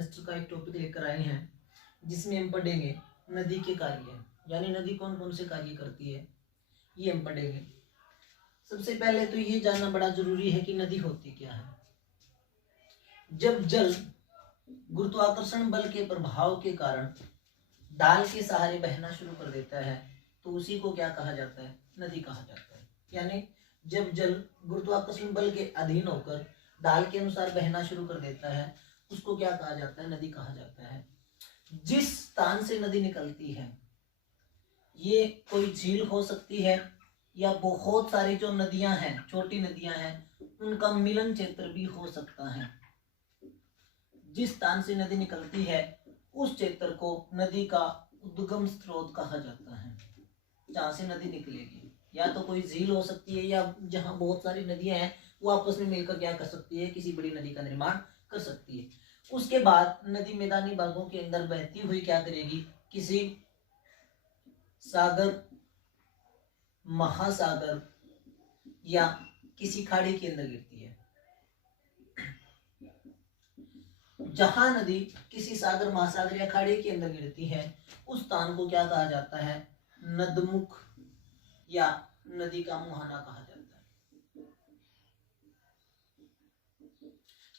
Semester का एक topic लेकर आए हैं जिसमें हम पढ़ेंगे नदी के कार्य, यानी नदी कौन कौन से कार्य करती है, ये हम पढ़ेंगे। सबसे पहले तो ये जानना बड़ा जरूरी है कि नदी होती क्या है। जब जल गुरुत्वाकर्षण बल के प्रभाव के कारण ढाल के सहारे बहना शुरू कर देता है तो उसी को क्या कहा जाता है, नदी कहा जाता है। यानी जब जल गुरुत्वाकर्षण बल के अधीन होकर ढाल के अनुसार बहना शुरू कर देता है उसको क्या कहा जाता है, नदी कहा जाता है। जिस स्थान से नदी निकलती है, ये कोई झील हो सकती है या बहुत सारी जो नदियां हैं, छोटी नदियां हैं, उनका मिलन क्षेत्र भी हो सकता है। जिस स्थान से नदी निकलती है उस क्षेत्र को नदी का उद्गम स्रोत कहा जाता है। जहां से नदी निकलेगी या तो कोई झील हो सकती है या जहां बहुत सारी नदियां हैं वो आपस में मिलकर क्या कर सकती है, किसी बड़ी नदी का निर्माण कर सकती है। उसके बाद नदी मैदानी भागों के अंदर बहती हुई क्या करेगी, किसी सागर, महासागर या किसी खाड़ी के अंदर गिरती है। जहां नदी किसी सागर, महासागर या खाड़ी के अंदर गिरती है उस स्थान को क्या कहा जाता है, नदमुख या नदी का मुहाना कहा जाता है।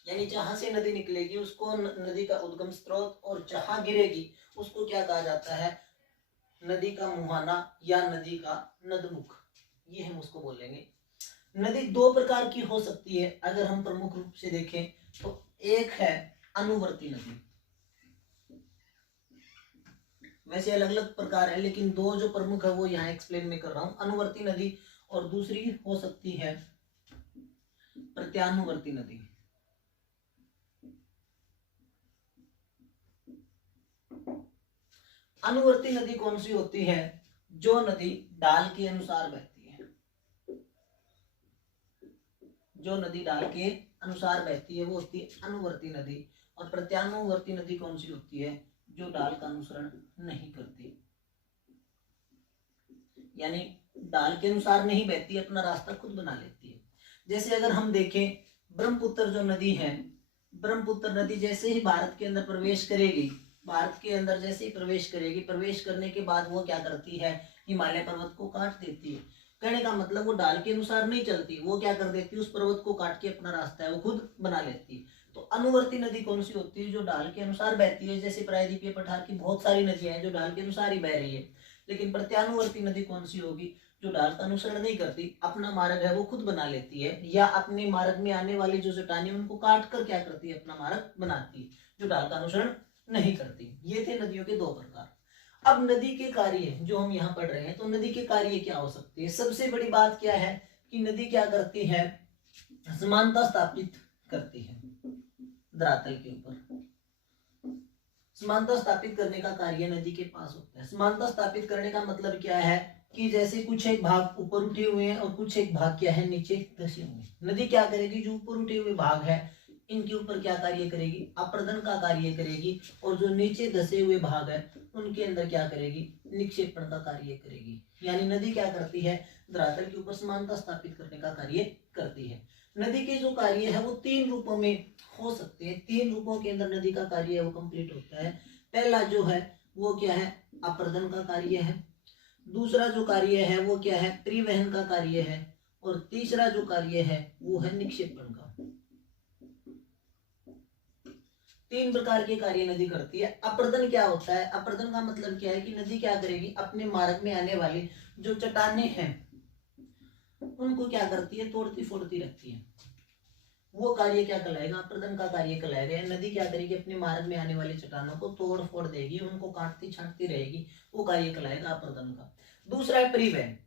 यानी जहां से नदी निकलेगी उसको नदी का उद्गम स्रोत, और जहां गिरेगी उसको क्या कहा जाता है, नदी का मुहाना या नदी का नदमुख, ये हम उसको बोलेंगे। नदी दो प्रकार की हो सकती है अगर हम प्रमुख रूप से देखें तो। एक है अनुवर्ती नदी, वैसे अलग अलग प्रकार है लेकिन दो जो प्रमुख है वो यहाँ एक्सप्लेन में कर रहा हूं, अनुवर्ती नदी। और दूसरी हो सकती है प्रत्यानुवर्ती नदी। अनुवर्ती नदी कौन सी होती है, जो नदी ढाल के अनुसार बहती है। जो नदी ढाल के अनुसार बहती है वो होती है अनुवर्ती नदी। और प्रत्यानुवर्ती नदी कौन सी होती है, जो ढाल का अनुसरण नहीं करती, यानी ढाल के अनुसार नहीं बहती, अपना रास्ता खुद बना लेती है। जैसे अगर हम देखें ब्रह्मपुत्र जो नदी है, ब्रह्मपुत्र नदी जैसे ही भारत के अंदर प्रवेश करेगी, भारत के अंदर जैसे ही प्रवेश करेगी, प्रवेश करने के बाद वो क्या करती है, हिमालय पर्वत को काट देती है। कहने का मतलब वो ढाल के अनुसार नहीं चलती, वो क्या कर देती है, उस पर्वत को काट के अपना रास्ता है वो खुद बना लेती है। तो अनुवर्ती नदी कौन सी होती है, जो ढाल के अनुसार बहती है। जैसे प्रायद्वीपीय पठार की बहुत सारी नदियां हैं जो ढाल के अनुसार ही बह रही है। लेकिन प्रत्यानुवर्ती नदी कौन सी होगी, जो ढाल का अनुसरण नहीं करती, अपना मार्ग है वो खुद बना लेती है, या अपने मार्ग में आने वाली जो चट्टानें उनको काट कर क्या करती है, अपना मार्ग बनाती है, जो ढाल का अनुसरण नहीं करती। ये थे नदियों के दो प्रकार। अब नदी के कार्य जो हम यहाँ पढ़ रहे हैं, तो नदी के कार्य क्या हो सकते हैं। सबसे बड़ी बात क्या है कि नदी क्या करती है, समानता स्थापित करती है धरातल के ऊपर। समानता स्थापित करने का कार्य नदी के पास होता है। समानता स्थापित करने का मतलब क्या है कि जैसे कुछ एक भाग ऊपर उठे हुए हैं और कुछ एक भाग क्या है, नीचे धसे हुए। नदी क्या करेगी, जो ऊपर उठे हुए भाग है इनके ऊपर क्या कार्य करेगी, अपर्दन का कार्य करेगी, और जो नीचे धसे हुए भाग है उनके अंदर क्या करेगी, निक्षेपण का कार्य करेगी। यानी नदी क्या करती है, धरातल के ऊपर समानता स्थापित करने का कार्य करती है। नदी के जो कार्य है वो तीन रूपों में हो सकते हैं। तीन रूपों के अंदर नदी का कार्य है वो कंप्लीट होता है। पहला जो है वो क्या है, अपर्दन का कार्य है। दूसरा जो कार्य है वो क्या है, परिवहन का कार्य है। और तीसरा जो कार्य है वो है निक्षेपण का। तीन प्रकार के कार्य नदी करती है। अपर्दन क्या होता है, अपर्दन का मतलब क्या है कि नदी क्या करेगी, अपने मार्ग में आने वाली जो चट्टानें हैं उनको क्या करती है, तोड़ती फोड़ती रहती है। वो कार्य क्या कहलाएगा, अपर्दन का कार्य कहलाएगा। नदी क्या करेगी, अपने मार्ग में आने वाली चट्टानों को तोड़ फोड़ देगी, उनको काटती छाटती रहेगी, वो कार्य कहलाएगा अपर्दन का। दूसरा है परिवहन।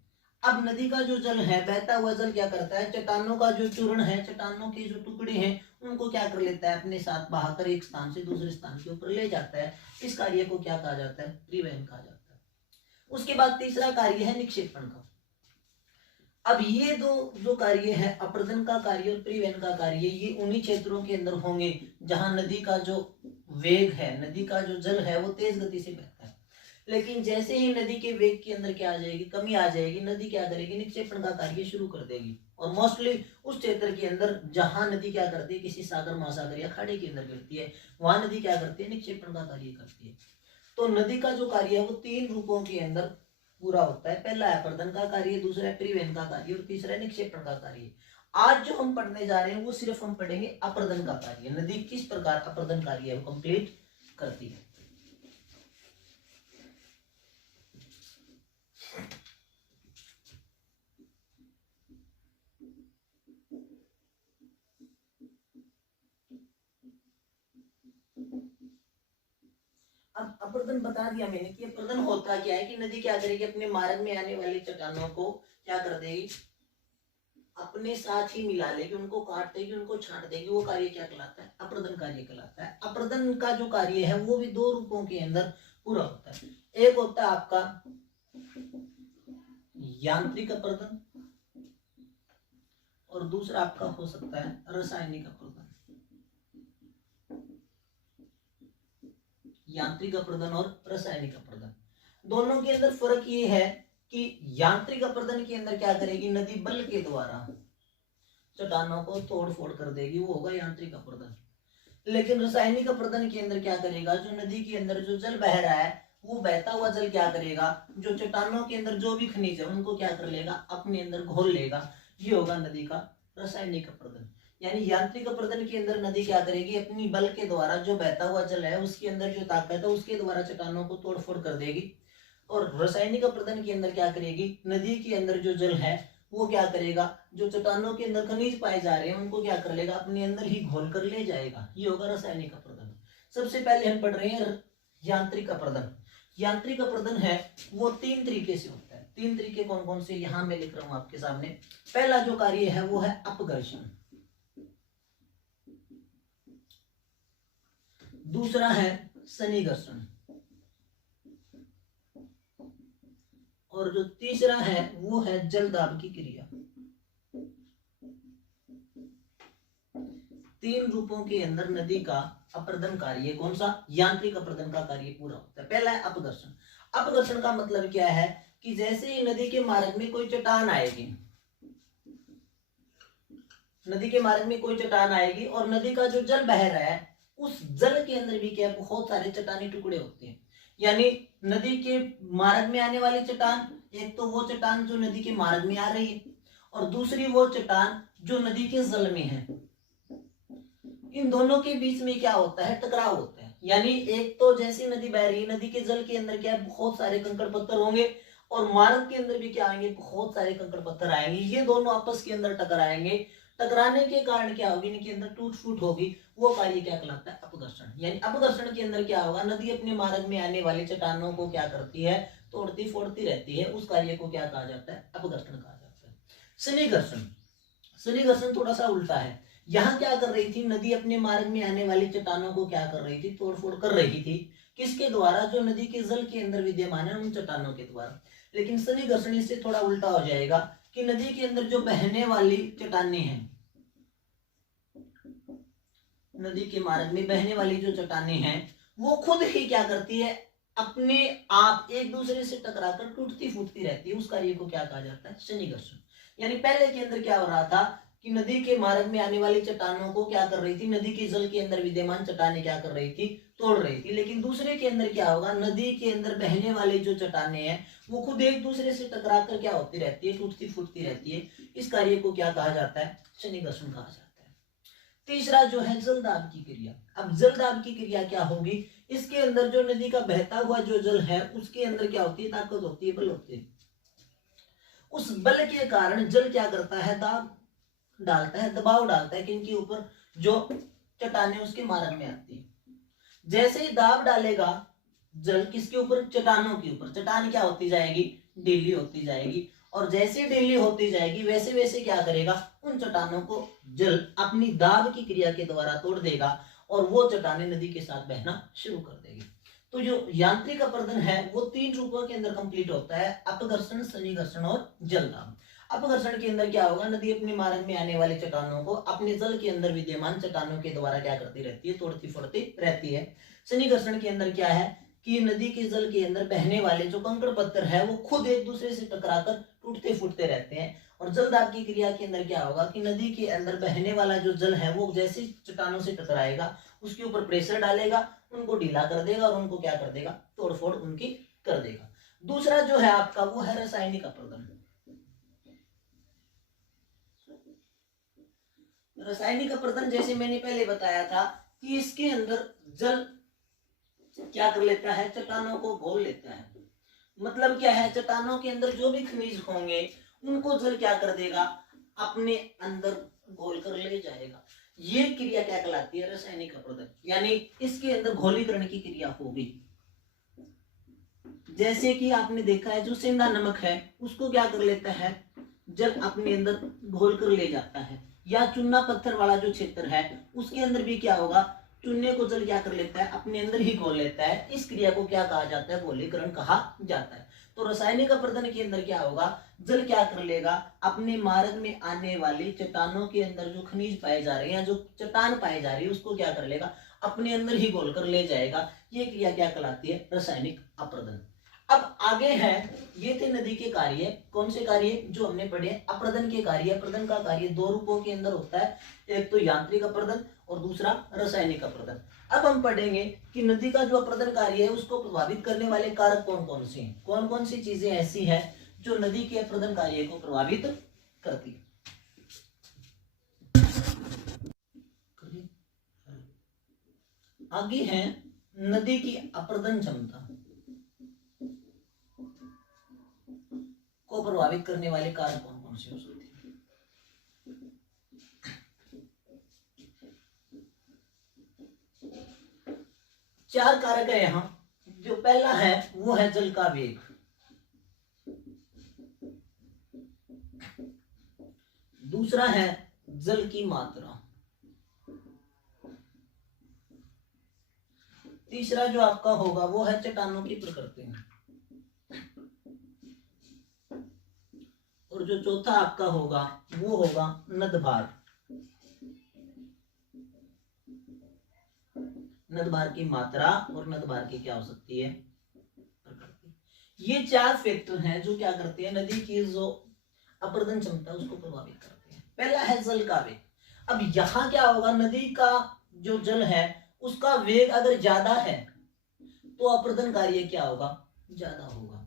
अब नदी का जो जल है, बहता हुआ जल क्या करता है, चट्टानों का जो चूर्ण है, चट्टानों के जो टुकड़े हैं उनको क्या कर लेता है, अपने साथ बहाकर एक स्थान से दूसरे स्थान के ऊपर ले जाता है। इस कार्य को क्या कहा जाता है, परिवहन कहा जाता है। उसके बाद तीसरा कार्य है निक्षेपण का। अब ये दो जो कार्य है, अपर्दन का कार्य और परिवहन का कार्य, ये उन्हीं क्षेत्रों के अंदर होंगे जहां नदी का जो वेग है, नदी का जो जल है वो तेज गति से बहता है। लेकिन जैसे ही नदी के वेग के अंदर क्या आ जाएगी, कमी आ जाएगी, नदी क्या करेगी, निक्षेपण का कार्य शुरू कर देगी। और मोस्टली उस क्षेत्र के अंदर जहां नदी क्या करती है, किसी सागर महासागर या खाड़ी के अंदर गिरती है, वहां नदी क्या करती है, निक्षेपण का कार्य करती है। तो नदी का जो कार्य है वो 3 रूपों के अंदर पूरा होता है। पहला है अपर्दन का कार्य, दूसरा है परिवहन का कार्य और तीसरा है निक्षेपण का कार्य। आज जो हम पढ़ने जा रहे हैं वो सिर्फ हम पढ़ेंगे अपर्दन का कार्य, नदी किस प्रकार अपर्दन कार्य है वो कंप्लीट करती है। अब अपर्दन बता दिया मैंने कि अपर्दन होता क्या है, कि नदी क्या करेगी, अपने मार्ग में आने वाली चट्टानों को क्या कर देगी, अपने साथ ही मिला लेगी, उनको काट देगी, उनको छांट देगी। वो कार्य क्या कहलाता है, अपर्दन कार्य कहलाता है। अपर्दन का जो कार्य है वो भी 2 रूपों के अंदर पूरा होता है। एक होता है आपका यांत्रिक अपर्दन और दूसरा आपका हो सकता है रासायनिक अपर्दन। यांत्रिक अपर्दन और रासायनिक अपर्दन, दोनों के अंदर फर्क ये है कि यांत्रिक अपर्दन के अंदर क्या करेगी, नदी बल के द्वारा चट्टानों को तोड़ फोड़ कर देगी, वो होगा यांत्रिक अपर्दन। लेकिन रासायनिक अपर्दन के अंदर क्या करेगा, जो नदी के अंदर जो जल बह रहा है वो बहता हुआ जल क्या करेगा, जो चट्टानों के अंदर जो भी खनिज है उनको क्या कर लेगा, अपने अंदर घोल लेगा। ये होगा नदी का रासायनिक अपर्दन। यानी यांत्रिक अपर्दन के अंदर नदी क्या करेगी, अपनी बल के द्वारा जो बहता हुआ जल है उसके अंदर जो ताकत है उसके द्वारा चट्टानों को तोड़ फोड़ कर देगी। और रासायनिक अपर्दन के अंदर क्या करेगी, नदी के अंदर जो जल है वो क्या करेगा, जो चट्टानों के अंदर खनिज पाए जा रहे हैं उनको क्या कर लेगा, अपने अंदर ही घोल कर ले जाएगा। ये होगा रासायनिक अपर्दन। सबसे पहले हम पढ़ रहे हैं यांत्रिक अपर्दन। यांत्रिक अपर्दन है वो 3 तरीके से होता है। 3 तरीके कौन कौन से, यहां मैं लिख रहा हूं आपके सामने। पहला जो कार्य है वो है अपघर्षण, दूसरा है सन्निकर्षण और जो तीसरा है वो है जलदाब की क्रिया। 3 रूपों के अंदर नदी का अपर्दन कार्य कौन सा, यांत्रिक अपर्दन का कार्य पूरा होता है। पहला है अपघर्षण। अपघर्षण का मतलब क्या है कि जैसे ही नदी के मार्ग में कोई चट्टान आएगी, नदी के मार्ग में कोई चट्टान आएगी और नदी का जो जल बह रहा है उस जल के अंदर भी क्या बहुत सारे चट्टानी टुकड़े होते हैं। यानी नदी के मार्ग में आने वाली चट्टान, एक तो वो चट्टान जो नदी के मार्ग में आ रही है और दूसरी वो चट्टान जो नदी के जल में है। इन दोनों के बीच में क्या होता है, टकराव होता है। यानी एक तो जैसी नदी बह रही है, नदी के जल के अंदर क्या बहुत सारे कंकड़ पत्थर होंगे और मार्ग के अंदर भी क्या आएंगे, बहुत सारे कंकड़ पत्थर आएंगे। ये दोनों आपस के अंदर टकराएंगे, टकराने के कारण क्या होगी, इनके अंदर टूट फूट होगी। वो कार्य क्या कहलाता है, अपघर्षण। यानी अपघर्षण के अंदर क्या होगा, नदी अपने मार्ग में आने वाले चट्टानों को क्या करती है, तोड़ती फोड़ती रहती है। उस कार्य को क्या कहा जाता है, अपघर्षण कहा जाता है। सन्निकर्षण, सन्निकर्षण थोड़ा सा उल्टा है। यहाँ क्या कर रही थी, नदी अपने मार्ग में आने वाली चट्टानों को क्या कर रही थी, तोड़ फोड़ कर रही थी। किसके द्वारा, जो नदी के जल के अंदर विद्यमान है उन चट्टानों के द्वारा। लेकिन सन्निकर्षण इससे थोड़ा उल्टा हो जाएगा कि नदी के अंदर जो बहने वाली चट्टानें हैं, नदी के मार्ग में बहने वाली जो चट्टानें हैं वो खुद ही क्या करती है, अपने आप एक दूसरे से टकराकर टूटती फूटती रहती है। उस कार्य को क्या कहा जाता है, सन्निकर्षण। यानी पहले के अंदर क्या हो रहा था कि नदी के मार्ग में आने वाली चट्टानों को क्या कर रही थी, नदी के जल के अंदर विद्यमान चट्टानें क्या कर रही थी, तोड़ रही थी। लेकिन दूसरे के अंदर क्या होगा, नदी के अंदर बहने वाली जो चट्टानें हैं वो खुद एक दूसरे से टकरा कर क्या होती रहती है, टूटती फूटती रहती है। इस कार्य को क्या कहा जाता है, सन्निकर्षण कहा जाता है। तीसरा जो है जलदाब की क्रिया। अब जलदाब की क्रिया क्या होगी, इसके अंदर जो नदी का बहता हुआ जो जल है उसके अंदर क्या होती है, ताकत होती है, बल होती है। उस बल के कारण जल क्या करता है, दाब डालता है, दबाव डालता है किनके ऊपर, जो चट्टानें उसके मार्ग में आती है। जैसे ही दाब डालेगा जल किसके ऊपर, चट्टानों के ऊपर, चट्टान क्या होती जाएगी, ढीली होती जाएगी। और जैसे ढीली होती जाएगी वैसे वैसे क्या करेगा, उन चट्टानों को जल अपनी दाब की क्रिया के द्वारा तोड़ देगा और वो चट्टानें नदी के साथ बहना शुरू कर देगी। तो जो यांत्रिक अपर्दन है वो 3 रूपों के अंदर कंप्लीट होता है, अपघर्षण, सन्निकर्षण और जलदाब। अपघर्षण के अंदर क्या होगा, नदी अपने मार्ग में आने वाले चट्टानों को अपने जल के अंदर विद्यमान चट्टानों के द्वारा क्या करती रहती है, तोड़ती फोड़ती रहती है। सन्निकर्षण के अंदर क्या है कि नदी के जल के अंदर बहने वाले जो कंकड़ पत्थर है वो खुद एक दूसरे से टकराकर टूटते फूटते रहते हैं। और जलदाब की क्रिया के अंदर क्या होगा कि नदी के अंदर बहने वाला जो जल है वो जैसे चट्टानों से टकराएगा उसके ऊपर प्रेशर डालेगा, उनको ढीला कर देगा और उनको क्या कर देगा, तोड़फोड़ उनकी कर देगा। दूसरा जो है आपका वो है रासायनिक अपरदन। रासायनिक अपरदन जैसे मैंने पहले बताया था कि इसके अंदर जल क्या कर लेता है, चट्टानों को घोल लेता है। मतलब क्या है, चट्टानों के अंदर जो भी खनिज होंगे उनको जल क्या कर देगा, अपने अंदर घोल कर ले जाएगा। ये क्रिया क्या कहलाती है, रासायनिक अपरदन। यानी इसके अंदर घोलीकरण की क्रिया होगी। जैसे कि आपने देखा है जो सेंधा नमक है उसको क्या कर लेता है, जल अपने अंदर घोल कर ले जाता है। या चूना पत्थर वाला जो क्षेत्र है उसके अंदर भी क्या होगा, चूने को जल क्या कर लेता है, अपने अंदर ही घोल लेता है। इस क्रिया को क्या कहा जाता है, घोलीकरण कहा जाता है। तो रासायनिक अपरदन के अंदर क्या होगा, जल क्या कर लेगा, अपने मार्ग में आने वाली चट्टानों के अंदर जो खनिज पाए जा रहे हैं, जो चट्टान पाई जा रही है उसको क्या कर लेगा, अपने अंदर ही घोल कर ले जाएगा। ये क्रिया क्या कहलाती है, रासायनिक अपरदन। अब आगे है, ये थे नदी के कार्य। कौन से कार्य जो हमने पढ़े, अपरदन के कार्य। अपरदन का कार्य दो रूपों के अंदर होता है, एक तो यांत्रिक अपरदन और दूसरा रासायनिक अपरदन। अब हम पढ़ेंगे कि नदी का जो अपरदन कार्य है उसको प्रभावित करने वाले कारक कौन कौन से हैं, कौन कौन सी चीजें ऐसी हैं जो नदी के अपरदन कार्य को प्रभावित करती है। आगे है नदी की अपरदन क्षमता को प्रभावित करने वाले कारक कौन कौन से हो सकते हैं। चार कारक है यहाँ। जो पहला है वो है जल का वेग। दूसरा है जल की मात्रा। तीसरा जो आपका होगा वो है चट्टानों की प्रकृति। और जो चौथा आपका होगा वो होगा नदभार। नदभार की मात्रा और नदभार की क्या हो सकती है, प्रकृति। ये चार फैक्टर हैं जो क्या करते हैं, नदी की जो अपरदन क्षमता उसको प्रभावित करते हैं। पहला है जल का वेग। अब यहां क्या होगा, नदी का जो जल है उसका वेग अगर ज्यादा है तो अपरदन कार्य क्या होगा, ज्यादा होगा।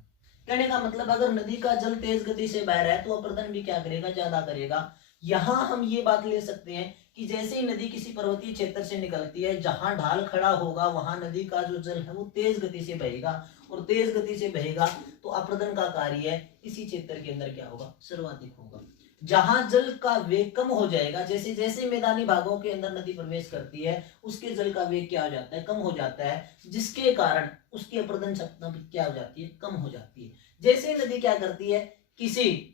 कहने का मतलब अगर नदी का जल तेज गति से बह रहा है तो अपरदन भी क्या करेगा, ज्यादा करेगा। यहां हम ये बात ले सकते हैं कि जैसे ही नदी किसी पर्वतीय क्षेत्र से निकलती है, जहां ढाल खड़ा होगा वहां नदी का जो जल है वो तेज गति से बहेगा, और तेज गति से बहेगा तो अपरदन का कार्य इसी क्षेत्र के अंदर क्या होगा, सर्वाधिक होगा। जहां जल का वेग कम हो जाएगा, जैसे जैसे मैदानी भागों के अंदर नदी प्रवेश करती है उसके जल का वेग क्या हो जाता है, कम हो जाता है, जिसके कारण उसकी अपरदन क्षमता क्या हो जाती है, कम हो जाती है। जैसे नदी क्या करती है, किसी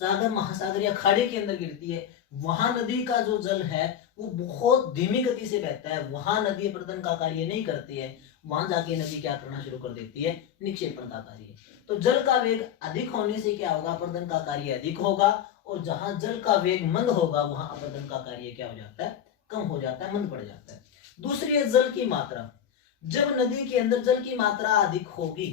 सागर महासागर या खाड़ी के अंदर गिरती है, वहां नदी का जो जल है वो बहुत धीमी गति से बहता है, वहां नदी अपरदन का कार्य नहीं करती है, वहां जाके नदी क्या करना शुरू कर देती है, निक्षेपण का कार्य। तो जल का वेग अधिक होने से क्या होगा, अपरदन का कार्य अधिक होगा, और जहां जल का वेग मंद होगा वहां अपरदन का कार्य क्या हो जाता है, कम हो जाता है, मंद पड़ जाता है। दूसरी है जल की मात्रा। जब नदी के अंदर जल की मात्रा अधिक होगी,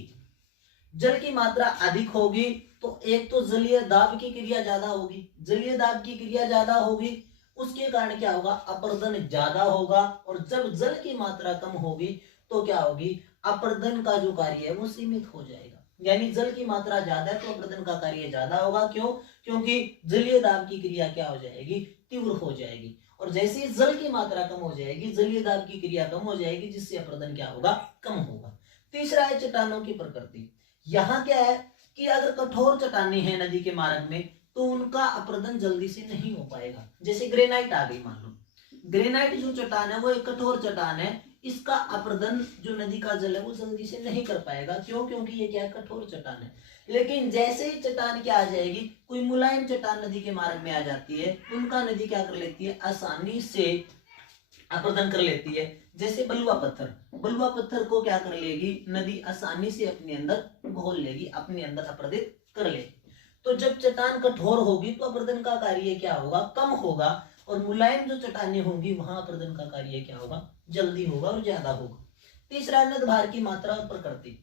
जल की मात्रा अधिक होगी तो एक तो जलीय दाब की क्रिया ज्यादा होगी, जलीय दाब की क्रिया ज्यादा होगी, उसके कारण क्या होगा, अपरदन ज्यादा होगा। और जब जल की मात्रा कम होगी तो क्या होगी, अपरदन का जो कार्य है वो सीमित हो जाएगा। यानी जल की मात्रा ज्यादा है तो अपरदन का कार्य ज्यादा होगा। क्यों, क्योंकि जलीय दाब की क्रिया क्या हो जाएगी, तीव्र हो जाएगी। और जैसे जल की मात्रा कम हो जाएगी, जलीय दाब की क्रिया कम हो जाएगी, जिससे अपरदन क्या होगा, कम होगा। तीसरा है चट्टानों की प्रकृति। यहाँ क्या है कि अगर कठोर चट्टानें हैं नदी के मार्ग में तो उनका अपरदन जल्दी से नहीं हो पाएगा। जैसे ग्रेनाइट आ गई, मान लो ग्रेनाइट जो चट्टान है वो एक कठोर चट्टान है, इसका अपरदन जो नदी का जल है वो जल्दी से नहीं कर पाएगा। क्यों, क्योंकि ये क्या है, कठोर चट्टान है। लेकिन जैसे ही चट्टान क्या आ जाएगी, कोई मुलायम चट्टान नदी के मार्ग में आ जाती है, उनका नदी क्या कर लेती है, आसानी से अपरदन कर लेती है। जैसे बलुआ पत्थर, बलुआ पत्थर को क्या कर लेगी नदी, आसानी से अपने अंदर घोल लेगी, अपने अंदर अपरदित कर लेगी। तो जब चट्टान कठोर होगी तो अपरदन का कार्य क्या होगा, कम होगा, और मुलायम जो चट्टानें होंगी वहां अपरदन का कार्य क्या होगा, जल्दी होगा और ज्यादा होगा। तीसरा नद भार की मात्रा और प्रकृति।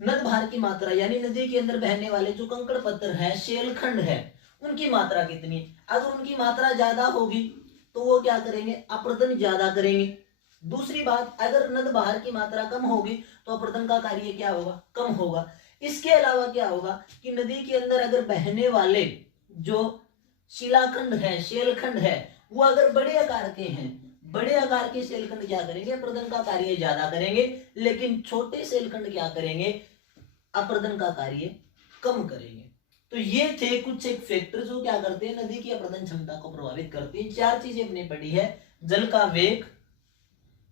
नद भार की मात्रा यानी नदी के अंदर बहने वाले जो कंकड़ पत्थर है, शेलखंड है, उनकी मात्रा कितनी है। अगर उनकी मात्रा ज्यादा होगी तो वो क्या करेंगे, अपरदन ज्यादा करेंगे। दूसरी बात, अगर नद भार की मात्रा कम होगी तो अपरदन का कार्य क्या होगा, कम होगा। इसके अलावा क्या होगा कि नदी के अंदर अगर बहने वाले जो शिलाखंड है, शेलखंड है, वो अगर बड़े आकार के हैं, बड़े आकार के शेलखंड क्या करेंगे, अपरदन का कार्य ज्यादा करेंगे, लेकिन छोटे शेलखंड क्या करेंगे, अपरदन का कार्य कम करेंगे। तो ये थे कुछ एक फैक्टर जो क्या करते हैं, नदी की अपरदन क्षमता को प्रभावित करती है। चार चीजें हमने पढ़ी है, जल का वेग,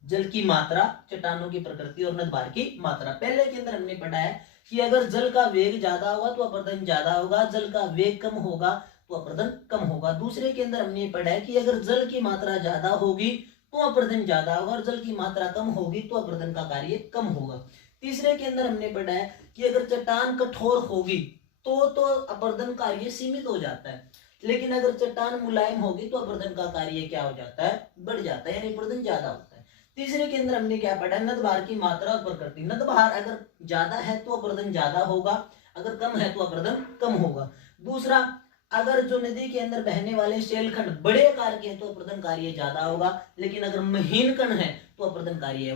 जल की मात्रा, चट्टानों की प्रकृति और नद भार की मात्रा। पहले के अंदर हमने पढ़ा है कि अगर जल का वेग ज्यादा होगा तो अपरदन ज्यादा होगा, जल का वेग कम होगा तो अपरदन कम होगा। दूसरे के अंदर हमने पढ़ा है कि अगर जल की मात्रा ज्यादा होगी तो अपरदन ज्यादा होगा और जल की मात्रा कम होगी तो अपरदन का कार्य कम होगा। तीसरे के अंदर हमने पढ़ा है कि अगर चट्टान कठोर होगी तो अपरदन कार्य सीमित हो जाता है, लेकिन अगर चट्टान मुलायम होगी तो अपरदन का कार्य क्या हो जाता है, बढ़ जाता है, यानी अपरदन ज्यादा होता है। तीसरे के अंदर हमने क्या पढ़ा, नद भार की मात्रा और प्रकृति। नद भार अगर ज्यादा है तो अपरदन ज्यादा होगा, अगर कम है तो अपरदन कम होगा। दूसरा, अगर जो नदी के अंदर बहने वाले शेलखंड बड़े आकार के हैं तो अपरदन कार्य ज्यादा होगा, लेकिन अगर महीन कण है तो अपरदन कार्य